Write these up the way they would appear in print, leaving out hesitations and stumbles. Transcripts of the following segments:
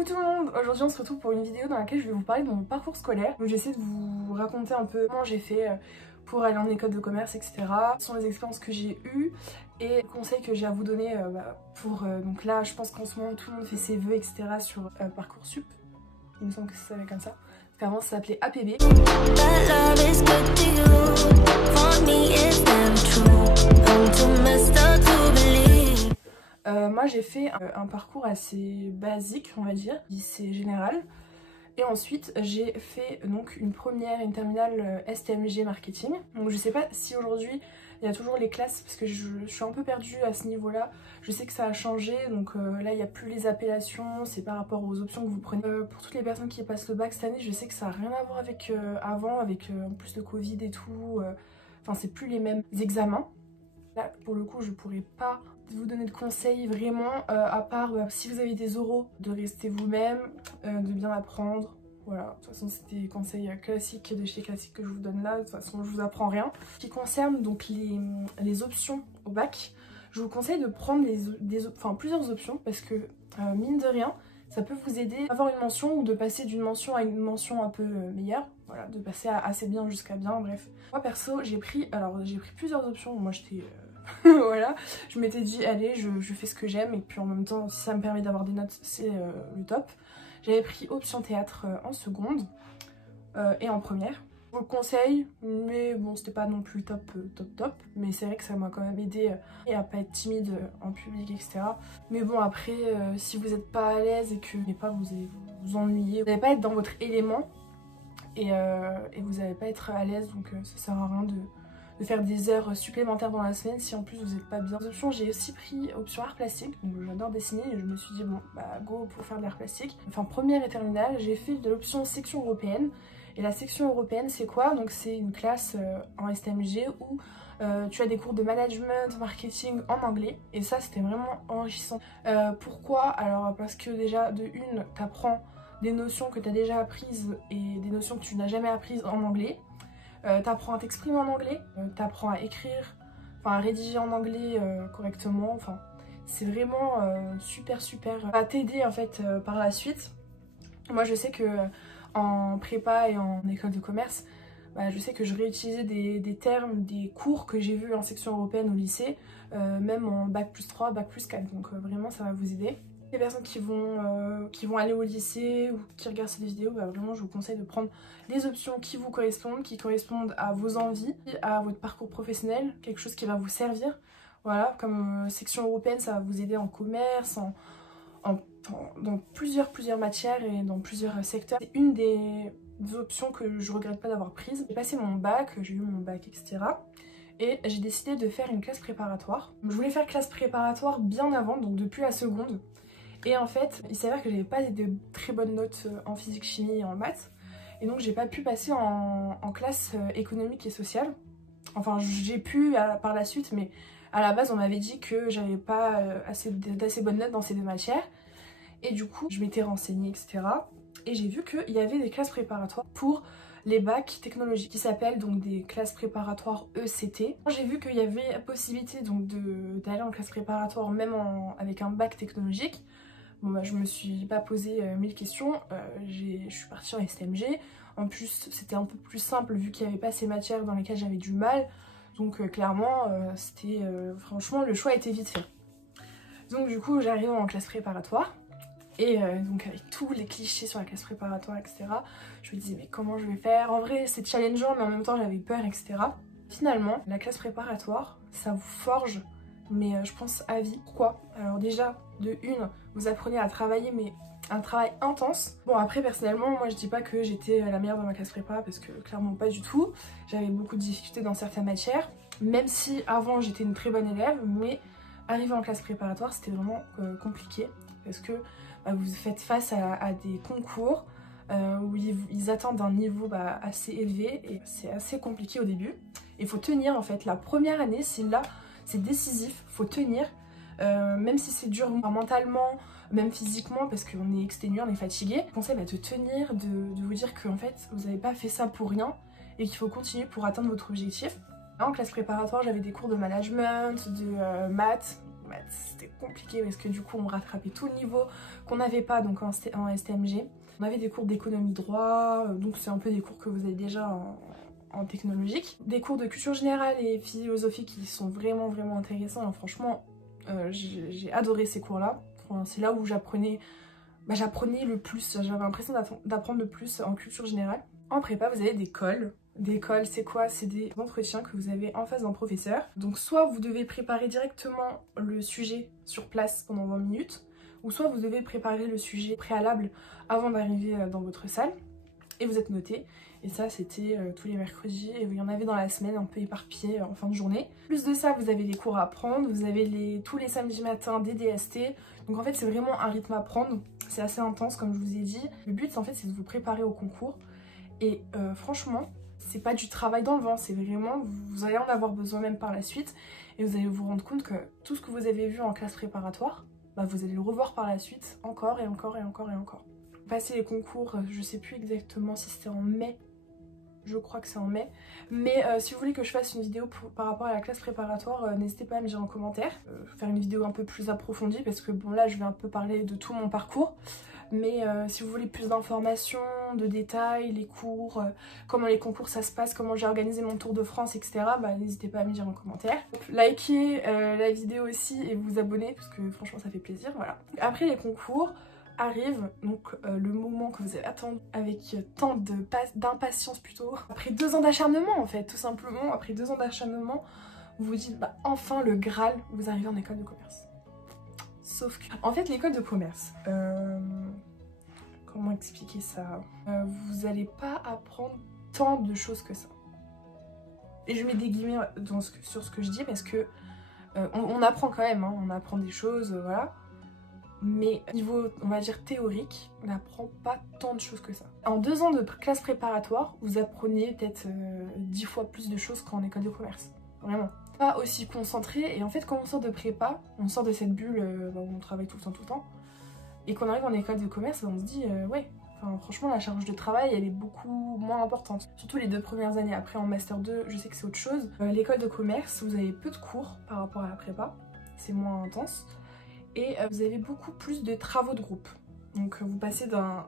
Coucou tout le monde, aujourd'hui on se retrouve pour une vidéo dans laquelle je vais vous parler de mon parcours scolaire. Donc j'essaie de vous raconter un peu comment j'ai fait pour aller en école de commerce, etc. Ce sont les expériences que j'ai eues et les conseils que j'ai à vous donner donc là je pense qu'en ce moment tout le monde fait ses vœux, etc. sur Parcoursup. Il me semble que ça s'appelait comme ça. Parce qu'avant ça s'appelait APB. Moi j'ai fait un parcours assez basique, on va dire, lycée général. Et ensuite j'ai fait donc une terminale STMG marketing. Donc je sais pas si aujourd'hui il y a toujours les classes parce que je suis un peu perdue à ce niveau là. Je sais que ça a changé, donc là il n'y a plus les appellations, c'est par rapport aux options que vous prenez. Pour toutes les personnes qui passent le bac cette année, je sais que ça n'a rien à voir avec avant, avec en plus de Covid et tout. Enfin c'est plus les mêmes examens. Là pour le coup je pourrais pas vous donner de conseils vraiment à part si vous avez des oraux de rester vous-même, de bien apprendre. Voilà, de toute façon c'est des conseils classiques de chez Classique que je vous donne là, de toute façon je vous apprends rien. Ce qui concerne donc les options au bac, je vous conseille de prendre plusieurs options parce que mine de rien ça peut vous aider à avoir une mention ou de passer d'une mention à une mention un peu meilleure. Voilà, de passer à assez bien jusqu'à bien, bref. Moi perso j'ai pris plusieurs options, moi j'étais... voilà, je m'étais dit allez je fais ce que j'aime et puis en même temps si ça me permet d'avoir des notes c'est le top. J'avais pris option théâtre en seconde et en première. Je vous le conseille mais bon c'était pas non plus top, mais c'est vrai que ça m'a quand même aidé et à pas être timide en public, etc. Mais bon après si vous n'êtes pas à l'aise et que vous n'allez pas vous ennuyer, vous n'allez pas être dans votre élément et vous n'allez pas être à l'aise, donc ça sert à rien de faire des heures supplémentaires dans la semaine si en plus vous n'êtes pas bien. Option, j'ai aussi pris option art plastique, donc j'adore dessiner et je me suis dit bon bah go pour faire de l'art plastique. Enfin première et terminale, j'ai fait de l'option section européenne. Et la section européenne c'est quoi? Donc c'est une classe en STMG où tu as des cours de management, marketing en anglais et ça c'était vraiment enrichissant. Pourquoi? Alors parce que déjà de une, t'apprends des notions que tu as déjà apprises et des notions que tu n'as jamais apprises en anglais. T'apprends à t'exprimer en anglais, t'apprends à écrire, enfin à rédiger en anglais correctement, enfin c'est vraiment super, ça va t'aider en fait par la suite. Moi je sais que en prépa et en école de commerce, je sais que je réutilisais des termes, des cours que j'ai vus en section européenne au lycée, même en bac+3, bac+4, donc vraiment ça va vous aider. Les personnes qui vont aller au lycée ou qui regardent cette vidéo, vraiment je vous conseille de prendre les options qui vous correspondent, qui correspondent à vos envies, à votre parcours professionnel, quelque chose qui va vous servir. Voilà, comme section européenne, ça va vous aider en commerce, dans plusieurs matières et dans plusieurs secteurs. C'est une des options que je regrette pas d'avoir prise. J'ai passé mon bac, j'ai eu mon bac, etc. Et j'ai décidé de faire une classe préparatoire. Je voulais faire classe préparatoire bien avant, donc depuis la seconde. Et en fait, il s'avère que j'avais pas de très bonnes notes en physique, chimie et en maths. Et donc j'ai pas pu passer en classe économique et sociale. Enfin j'ai pu par la suite, mais à la base on m'avait dit que j'avais pas d'assez bonnes notes dans ces deux matières. Et du coup je m'étais renseignée, etc. Et j'ai vu qu'il y avait des classes préparatoires pour les bacs technologiques qui s'appellent donc des classes préparatoires ECT. J'ai vu qu'il y avait la possibilité donc d'aller en classe préparatoire même avec un bac technologique. Bon je me suis pas posé 1000 questions, je suis partie en STMG. En plus c'était un peu plus simple vu qu'il n'y avait pas ces matières dans lesquelles j'avais du mal. Donc clairement franchement le choix était vite fait. Donc du coup j'arrive en classe préparatoire. Et donc avec tous les clichés sur la classe préparatoire, etc. Je me disais mais comment je vais faire? En vrai c'est challengeant mais en même temps j'avais peur, etc. Finalement la classe préparatoire ça vous forge, mais je pense à vie. Pourquoi? Alors déjà de une, vous apprenez à travailler, mais un travail intense. Bon après personnellement moi je dis pas que j'étais la meilleure dans ma classe prépa parce que clairement pas du tout. J'avais beaucoup de difficultés dans certaines matières, même si avant j'étais une très bonne élève, mais arriver en classe préparatoire c'était vraiment compliqué parce que vous faites face à des concours où ils attendent un niveau assez élevé et c'est assez compliqué au début. Il faut tenir en fait, la première année c'est décisif, faut tenir, même si c'est dur mentalement, même physiquement parce qu'on est exténué, on est fatigué. Je conseille de tenir, de vous dire que en fait vous n'avez pas fait ça pour rien et qu'il faut continuer pour atteindre votre objectif. En classe préparatoire j'avais des cours de management, de maths, maths. C'était compliqué parce que du coup on rattrapait tout le niveau qu'on n'avait pas donc en STMG. On avait des cours d'économie droit, donc c'est un peu des cours que vous avez déjà en technologique. Des cours de culture générale et philosophie qui sont vraiment intéressants. Alors, franchement, j'ai adoré ces cours-là. Enfin, c'est là où j'apprenais le plus. J'avais l'impression d'apprendre le plus en culture générale. En prépa, vous avez des cols. Des cols, c'est quoi? C'est des entretiens que vous avez en face d'un professeur. Donc soit vous devez préparer directement le sujet sur place pendant 20 minutes, ou soit vous devez préparer le sujet préalable avant d'arriver dans votre salle, et vous êtes noté. Et ça, c'était tous les mercredis, et il y en avait dans la semaine un peu éparpillé en fin de journée. Plus de ça, vous avez des cours à prendre, vous avez tous les samedis matins des DST. Donc en fait, c'est vraiment un rythme à prendre. C'est assez intense, comme je vous ai dit. Le but, en fait, c'est de vous préparer au concours. Et franchement, c'est pas du travail dans le vent, c'est vraiment, vous allez en avoir besoin même par la suite. Et vous allez vous rendre compte que tout ce que vous avez vu en classe préparatoire, vous allez le revoir par la suite, encore et encore et encore et encore. Passer les concours, je sais plus exactement si c'était en mai. Je crois que c'est en mai. Mais si vous voulez que je fasse une vidéo par rapport à la classe préparatoire, n'hésitez pas à me dire en commentaire. Faire une vidéo un peu plus approfondie parce que bon là je vais un peu parler de tout mon parcours. Mais si vous voulez plus d'informations, de détails, les cours, comment les concours ça se passe, comment j'ai organisé mon tour de France, etc. N'hésitez pas à me dire en commentaire. Likez la vidéo aussi et vous abonner parce que franchement ça fait plaisir, voilà. Après les concours, arrive donc le moment que vous avez attendu avec tant d'impatience plutôt. Après 2 ans d'acharnement en fait, tout simplement, après 2 ans d'acharnement, vous vous dites enfin le Graal, vous arrivez en école de commerce. Sauf que, en fait l'école de commerce, comment expliquer ça, vous allez pas apprendre tant de choses que ça. Et je mets des guillemets sur ce que je dis parce que on apprend quand même, hein, on apprend des choses, voilà. Mais niveau, on va dire, théorique, on n'apprend pas tant de choses que ça. En 2 ans de classe préparatoire, vous apprenez peut-être 10 fois plus de choses qu'en école de commerce. Vraiment. Pas aussi concentré, et en fait quand on sort de prépa, on sort de cette bulle où on travaille tout le temps, et qu'on arrive en école de commerce, on se dit ouais, enfin, franchement la charge de travail elle est beaucoup moins importante. Surtout les 2 premières années, après en master 2, je sais que c'est autre chose. L'école de commerce, vous avez peu de cours par rapport à la prépa, c'est moins intense. Et vous avez beaucoup plus de travaux de groupe. Donc vous passez d'un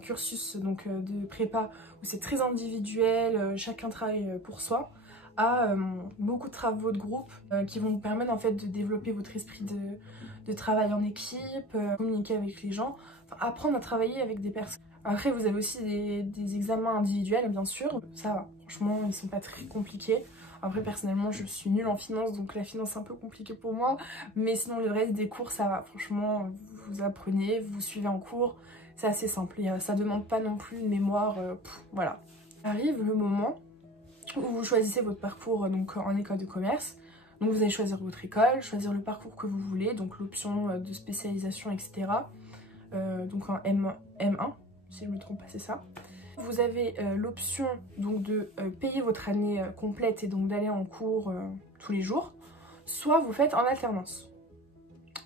cursus de prépa où c'est très individuel, chacun travaille pour soi, à beaucoup de travaux de groupe qui vont vous permettre en fait de développer votre esprit de travail en équipe, communiquer avec les gens, apprendre à travailler avec des personnes. Après vous avez aussi des examens individuels bien sûr, ça va, franchement ils sont pas très compliqués. Après personnellement je suis nulle en finance donc la finance c'est un peu compliqué pour moi, mais sinon le reste des cours ça va, franchement vous apprenez, vous suivez en cours, c'est assez simple et ça demande pas non plus une mémoire, voilà. Arrive le moment où vous choisissez votre parcours donc en école de commerce, donc vous allez choisir votre école, choisir le parcours que vous voulez, donc l'option de spécialisation etc. Donc en M1 si je me trompe pas c'est ça. Vous avez l'option donc de payer votre année complète et donc d'aller en cours tous les jours, soit vous faites en alternance.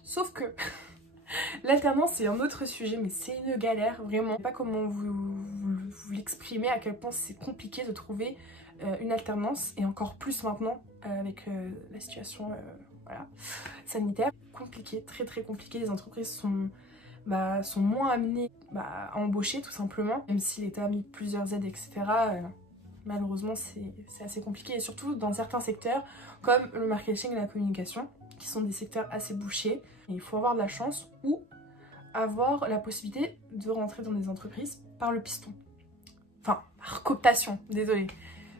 Sauf que l'alternance c'est un autre sujet, mais c'est une galère vraiment. Je sais pas comment vous l'exprimer, à quel point c'est compliqué de trouver une alternance, et encore plus maintenant avec la situation voilà, sanitaire. Compliqué, très compliqué, les entreprises sont moins amenées à embaucher tout simplement, même si l'État a mis plusieurs aides etc. Malheureusement c'est assez compliqué, et surtout dans certains secteurs comme le marketing et la communication qui sont des secteurs assez bouchés, et il faut avoir de la chance ou avoir la possibilité de rentrer dans des entreprises par le piston, enfin par cooptation, désolé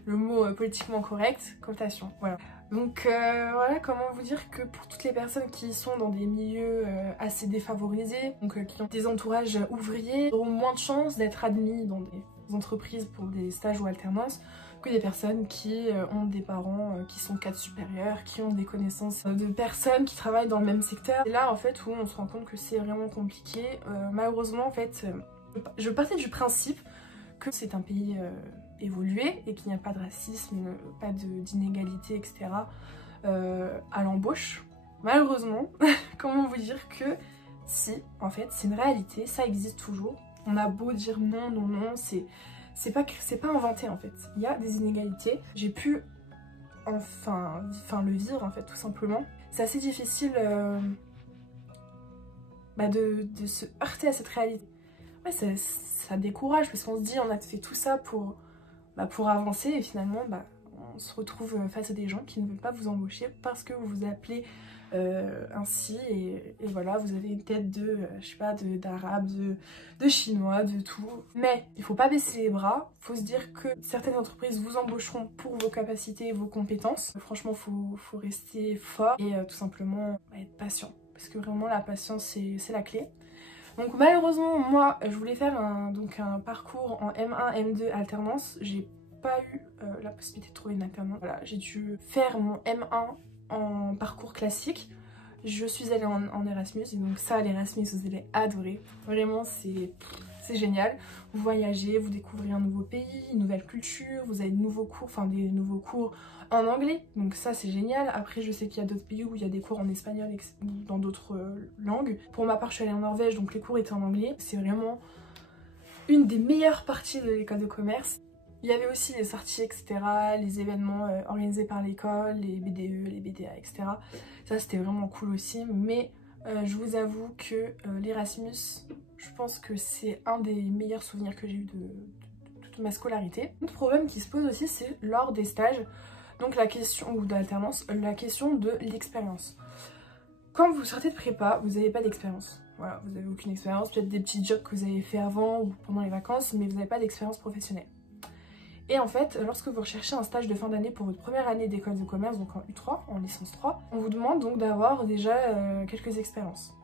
le mot politiquement correct, cooptation, voilà. Donc voilà, comment vous dire que pour toutes les personnes qui sont dans des milieux assez défavorisés, donc qui ont des entourages ouvriers, auront moins de chances d'être admis dans des entreprises pour des stages ou alternances que des personnes qui ont des parents qui sont cadres supérieurs, qui ont des connaissances de personnes qui travaillent dans le même secteur. C'est là en fait où on se rend compte que c'est vraiment compliqué. Malheureusement en fait, je partais du principe que c'est un pays évolué et qu'il n'y a pas de racisme, pas d'inégalité, etc. À l'embauche. Malheureusement, comment vous dire que si, en fait, c'est une réalité, ça existe toujours. On a beau dire non, c'est pas inventé en fait. Il y a des inégalités. J'ai pu enfin le vivre en fait tout simplement. c'est assez difficile de se heurter à cette réalité. Ouais, ça décourage parce qu'on se dit on a fait tout ça pour avancer et finalement on se retrouve face à des gens qui ne veulent pas vous embaucher parce que vous vous appelez ainsi et voilà, vous avez une tête de, je sais pas, d'arabe, de chinois, de tout. Mais il faut pas baisser les bras, faut se dire que certaines entreprises vous embaucheront pour vos capacités et vos compétences. Franchement, faut rester fort et tout simplement être patient. Parce que vraiment la patience c'est la clé. Donc malheureusement moi je voulais faire un parcours en M1, M2 alternance. J'ai pas eu la possibilité de trouver une alternance. Voilà, j'ai dû faire mon M1 en parcours classique. Je suis allée en Erasmus et donc ça l'Erasmus vous allez adorer. Vraiment c'est génial. Vous voyagez, vous découvrez un nouveau pays, une nouvelle culture, vous avez de nouveaux cours, enfin des nouveaux cours en anglais. Donc ça c'est génial. Après je sais qu'il y a d'autres pays où il y a des cours en espagnol ou dans d'autres langues. Pour ma part je suis allée en Norvège donc les cours étaient en anglais. C'est vraiment une des meilleures parties de l'école de commerce. Il y avait aussi les sorties, etc., les événements organisés par l'école, les BDE, les BDA, etc. Ça c'était vraiment cool aussi, mais je vous avoue que l'Erasmus, je pense que c'est un des meilleurs souvenirs que j'ai eu de toute ma scolarité. Autre problème qui se pose aussi, c'est lors des stages, donc la question, ou d'alternance, la question de l'expérience. Quand vous sortez de prépa, vous n'avez pas d'expérience. Voilà, vous n'avez aucune expérience, peut-être des petits jobs que vous avez fait avant ou pendant les vacances, mais vous n'avez pas d'expérience professionnelle. Et en fait, lorsque vous recherchez un stage de fin d'année pour votre première année d'école de commerce, donc en U3, en licence 3, on vous demande donc d'avoir déjà quelques expériences.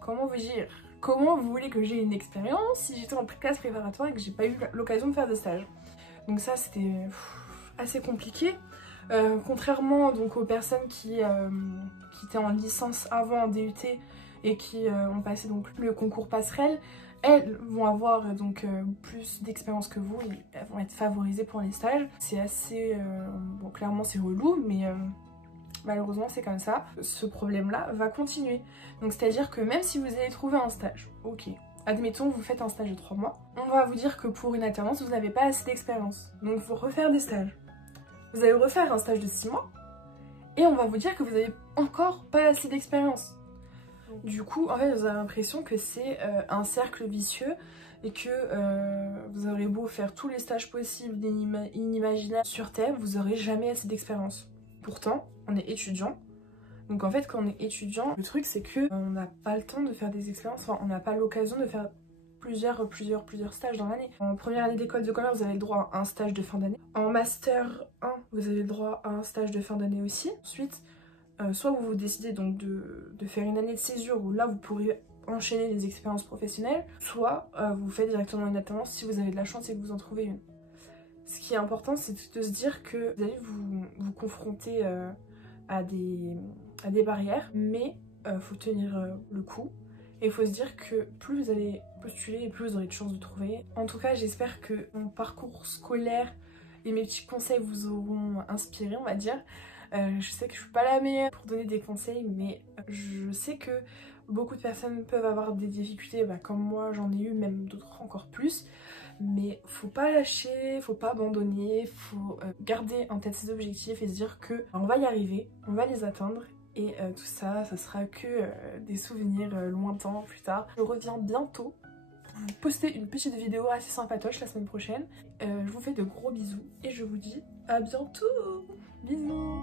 Comment vous dire? Comment vous voulez que j'ai une expérience si j'étais en classe préparatoire et que j'ai pas eu l'occasion de faire de stage? Donc ça c'était assez compliqué. Contrairement donc aux personnes qui étaient en licence avant en DUT et qui ont passé donc le concours passerelle, elles vont avoir donc plus d'expérience que vous et elles vont être favorisées pour les stages. C'est assez... bon clairement c'est relou mais malheureusement c'est comme ça. Ce problème là va continuer. Donc c'est à dire que même si vous avez trouvé un stage, ok, admettons vous faites un stage de 3 mois, on va vous dire que pour une alternance vous n'avez pas assez d'expérience. Donc il faut refaire des stages. Vous allez refaire un stage de 6 mois et on va vous dire que vous n'avez encore pas assez d'expérience. Du coup, en fait, vous avez l'impression que c'est un cercle vicieux et que vous aurez beau faire tous les stages possibles inimaginables sur Terre, vous n'aurez jamais assez d'expérience. Pourtant, on est étudiant. Donc en fait, quand on est étudiant, le truc c'est que on n'a pas le temps de faire des expériences, enfin on n'a pas l'occasion de faire plusieurs stages dans l'année. En première année d'école de commerce, vous avez le droit à un stage de fin d'année. En master 1, vous avez le droit à un stage de fin d'année aussi. Ensuite, soit vous décidez donc de faire une année de césure où là vous pourrez enchaîner les expériences professionnelles, soit vous faites directement une alternance si vous avez de la chance et que vous en trouvez une. Ce qui est important, c'est de se dire que vous allez vous confronter à des barrières, mais faut tenir le coup. Et il faut se dire que plus vous allez postuler et plus vous aurez de chances de trouver. En tout cas, j'espère que mon parcours scolaire et mes petits conseils vous auront inspiré, on va dire. Je sais que je suis pas la meilleure pour donner des conseils, mais je sais que beaucoup de personnes peuvent avoir des difficultés, comme moi j'en ai eu, même d'autres encore plus. Mais faut pas lâcher, faut pas abandonner, faut garder en tête ses objectifs et se dire que on va y arriver, on va les atteindre. Et tout ça, ça sera que des souvenirs lointains plus tard. Je reviens bientôt vous poster une petite vidéo assez sympatoche la semaine prochaine. Je vous fais de gros bisous et je vous dis à bientôt. Bisous.